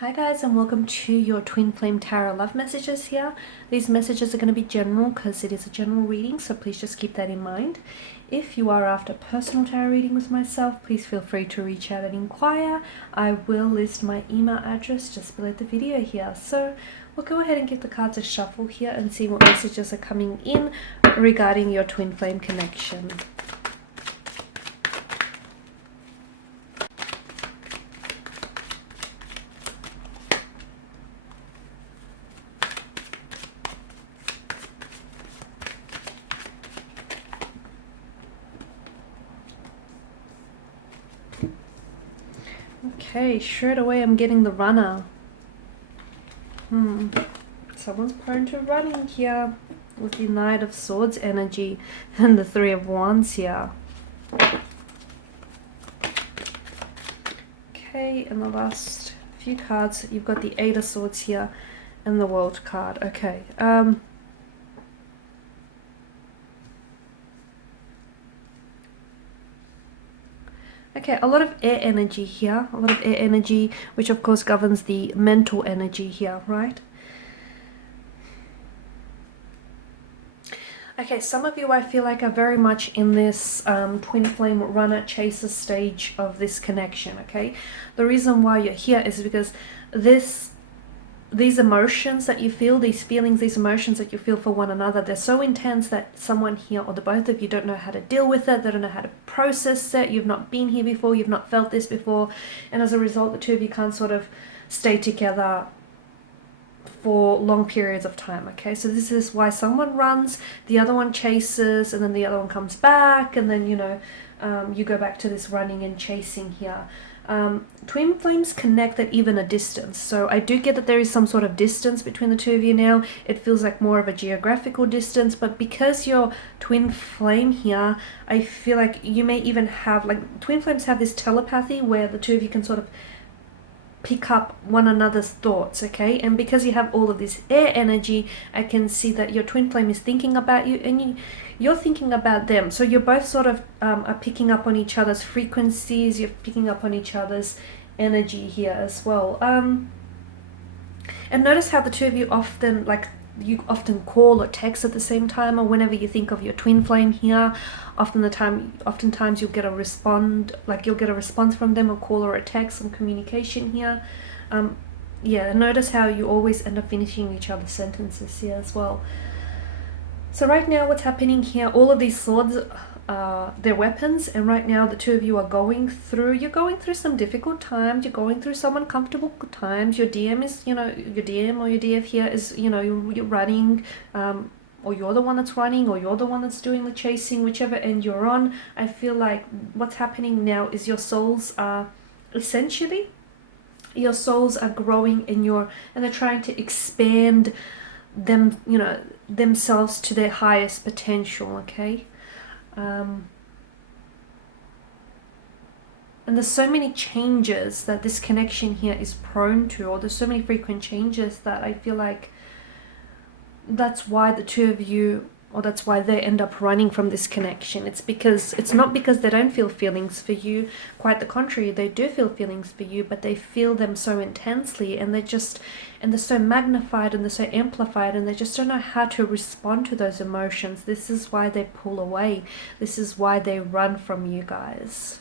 Hi guys, and welcome to your Twin Flame Tarot love messages here. These messages are going to be general because it is a general reading, so please just keep that in mind. If you are after personal tarot reading with myself, please feel free to reach out and inquire. I will list my email address just below the video here. So we'll go ahead and give the cards a shuffle here and see what messages are coming in regarding your twin flame connection. Okay, straight away I'm getting the runner. Someone's prone to running here with the Knight of Swords energy and the Three of Wands here. Okay, and the last few cards, you've got the Eight of Swords here and the World card. Okay, okay, a lot of air energy here, which of course governs the mental energy here, right? Okay, some of you I feel like are very much in this twin flame runner chaser stage of this connection, okay? The reason why you're here is because these emotions that you feel, these feelings, these emotions that you feel for one another, they're so intense that someone here or the both of you don't know how to deal with it, they don't know how to process it, you've not been here before, you've not felt this before, and as a result the two of you can't sort of stay together for long periods of time. Okay, so this is why someone runs, the other one chases, and then the other one comes back, and then you go back to this running and chasing here. Twin flames connect at even a distance, so I do get that there is some sort of distance between the two of you now. It feels like more of a geographical distance, but because you're twin flame here, I feel like you may even have, like, twin flames have this telepathy where the two of you can sort of pick up one another's thoughts, okay? And because you have all of this air energy, I can see that your twin flame is thinking about you and you're thinking about them. So you're both sort of are picking up on each other's frequencies, you're picking up on each other's energy here as well. And notice how the two of you often call or text at the same time, or whenever you think of your twin flame here, oftentimes you'll get a response from them, a call or a text, some communication here. Yeah, notice how you always end up finishing each other's sentences here as well. So right now what's happening here, all of these swords, they're weapons, and right now the two of you are going through some difficult times, you're going through some uncomfortable times. Your DM is, your DM or your DF here is, you're running, or you're the one that's running, or you're the one that's doing the chasing, whichever end you're on. I feel like what's happening now is your souls are growing and they're trying to expand themselves to their highest potential, okay? And there's so many changes that this connection here is prone to, or there's so many frequent changes that I feel like that's why the two of you, or that's why they end up running from this connection. It's not because they don't feel feelings for you, quite the contrary, they do feel feelings for you, but they feel them so intensely, and they're so magnified and they're so amplified, and they just don't know how to respond to those emotions. This is why they pull away. This is why they run from you guys.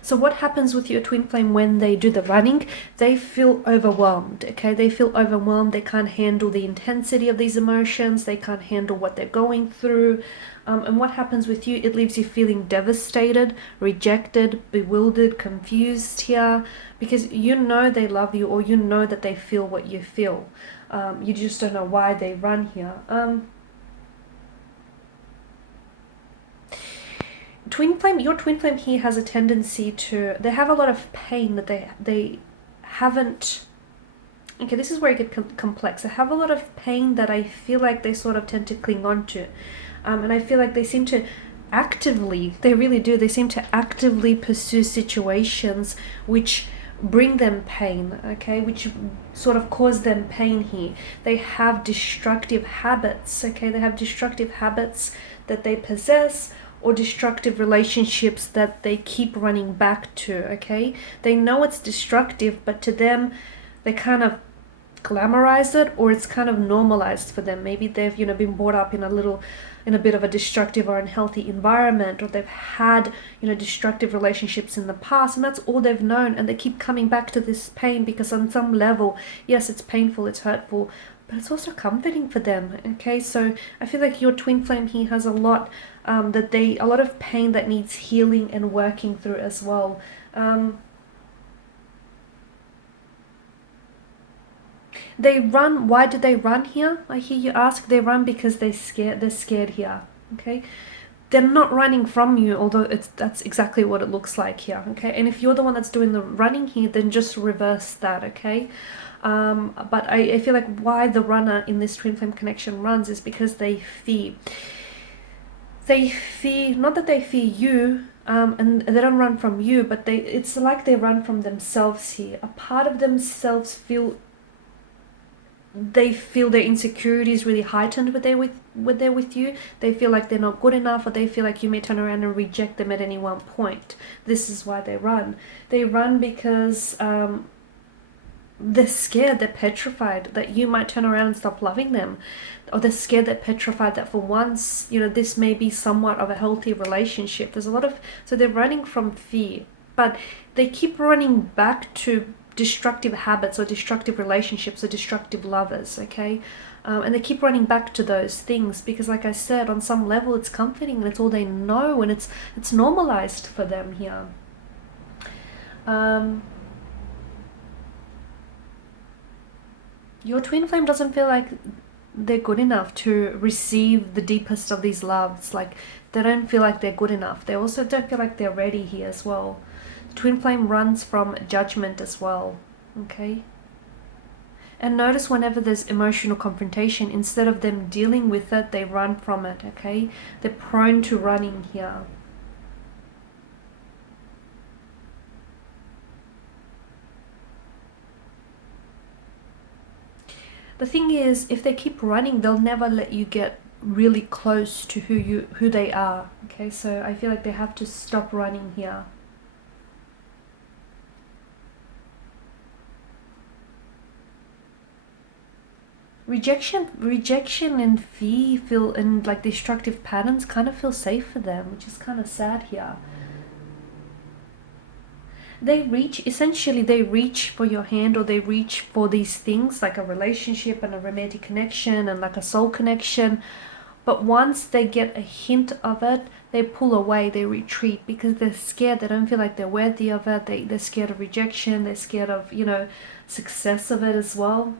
So what happens with your twin flame when they do the running? They feel overwhelmed, okay? They feel overwhelmed. They can't handle the intensity of these emotions. They can't handle what they're going through. And what happens with you? It leaves you feeling devastated, rejected, bewildered, confused here, because you know they love you, or you know that they feel what you feel. You just don't know why they run here. Your twin flame here has a tendency to, they have a lot of pain that they haven't, okay, this is where it gets complex. They have a lot of pain that I feel like they sort of tend to cling on to. And I feel like they seem to they really do, they seem to actively pursue situations which bring them pain, okay, which sort of cause them pain here. They have destructive habits, okay, they have destructive habits that they possess, or destructive relationships that they keep running back to, okay? They know it's destructive, but to them, they kind of glamorize it, or it's kind of normalized for them. Maybe they've been brought up in a bit of a destructive or unhealthy environment, or they've had destructive relationships in the past, and that's all they've known, and they keep coming back to this pain because on some level, yes, it's painful, it's hurtful, but it's also comforting for them. Okay, so I feel like your twin flame here has a lot a lot of pain that needs healing and working through as well. They run. Why do they run here? I hear you ask. They run because they're scared here. Okay, they're not running from you, although that's exactly what it looks like here. Okay, and if you're the one that's doing the running here, then just reverse that. Okay, but I feel like why the runner in this twin flame connection runs is because they fear. They fear, not that they fear you, and they don't run from you, but it's like they run from themselves here. A part of themselves feel their insecurities really heightened when they're with you. They feel like they're not good enough, or they feel like you may turn around and reject them at any one point. This is why they run. They run because they're scared, they're petrified that you might turn around and stop loving them, or they're scared, they're petrified that for once this may be somewhat of a healthy relationship. So they're running from fear, but they keep running back to destructive habits or destructive relationships or destructive lovers. Okay, and they keep running back to those things because, like I said, on some level it's comforting and it's all they know, and it's normalized for them here. Your twin flame doesn't feel like they're good enough to receive the deepest of these loves. Like, they don't feel like they're good enough. They also don't feel like they're ready here as well. Twin flame runs from judgment as well. Okay, and notice whenever there's emotional confrontation, instead of them dealing with it, they run from it. Okay, they're prone to running here. The thing is, if they keep running, they'll never let you get really close to who they are. Okay, so I feel like they have to stop running here. Rejection and fear feel, and like destructive patterns kind of feel safe for them, which is kind of sad here. They reach for your hand, or they reach for these things like a relationship and a romantic connection and like a soul connection. But once they get a hint of it, they pull away, they retreat because they're scared. They don't feel like they're worthy of it. They're scared of rejection. They're scared of, success of it as well.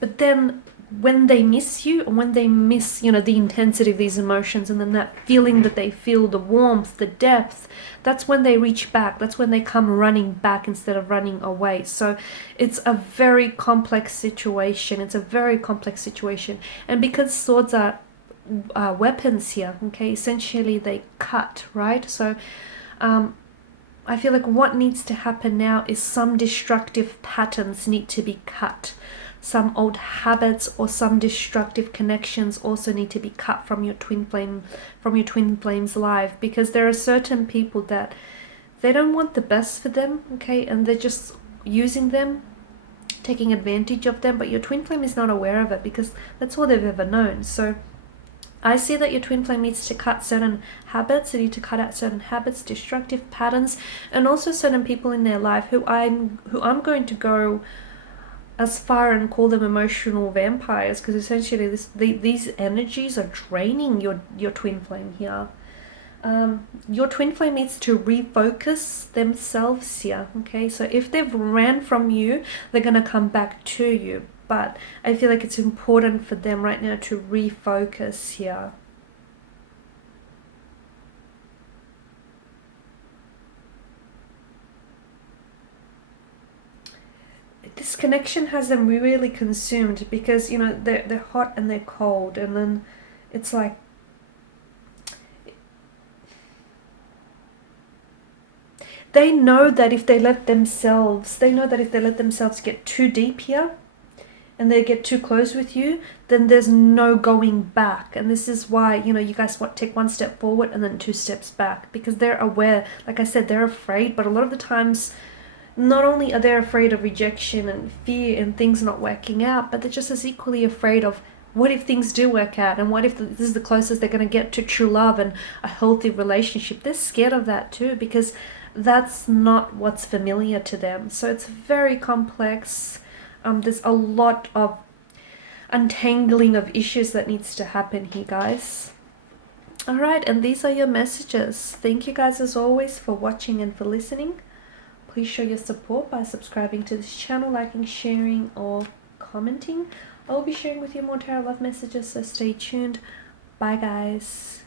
But then when they miss you, or when they miss, the intensity of these emotions, and then that feeling that they feel, the warmth, the depth, that's when they reach back. That's when they come running back instead of running away. So it's a very complex situation. And because swords are weapons here, okay, essentially they cut, right? So I feel like what needs to happen now is some destructive patterns need to be cut. Some old habits or some destructive connections also need to be cut from your twin flame's life, because there are certain people that they don't want the best for them, okay, and they're just using them, taking advantage of them, but your twin flame is not aware of it because that's all they've ever known. So I see that your twin flame needs to cut certain habits. They need to cut out certain habits, destructive patterns, and also certain people in their life who I'm going to go as far and call them emotional vampires, because essentially these energies are draining your twin flame here. Your twin flame needs to refocus themselves here, okay? So if they've ran from you, they're going to come back to you. But I feel like it's important for them right now to refocus here. This connection has them really consumed because, they're hot and they're cold, and then it's like they know that if they let themselves get too deep here and they get too close with you, then there's no going back. And this is why, you guys take one step forward and then 2 steps back, because they're aware. Like I said, they're afraid, but a lot of the times not only are they afraid of rejection and fear and things not working out, but they're just as equally afraid of what if things do work out, and what if this is the closest they're going to get to true love and a healthy relationship. They're scared of that too, because that's not what's familiar to them. So it's very complex. There's a lot of untangling of issues that needs to happen here, guys. Alright, and these are your messages. Thank you guys as always for watching and for listening. Please show your support by subscribing to this channel, liking, sharing, or commenting. I'll be sharing with you more tarot love messages, so stay tuned. Bye guys.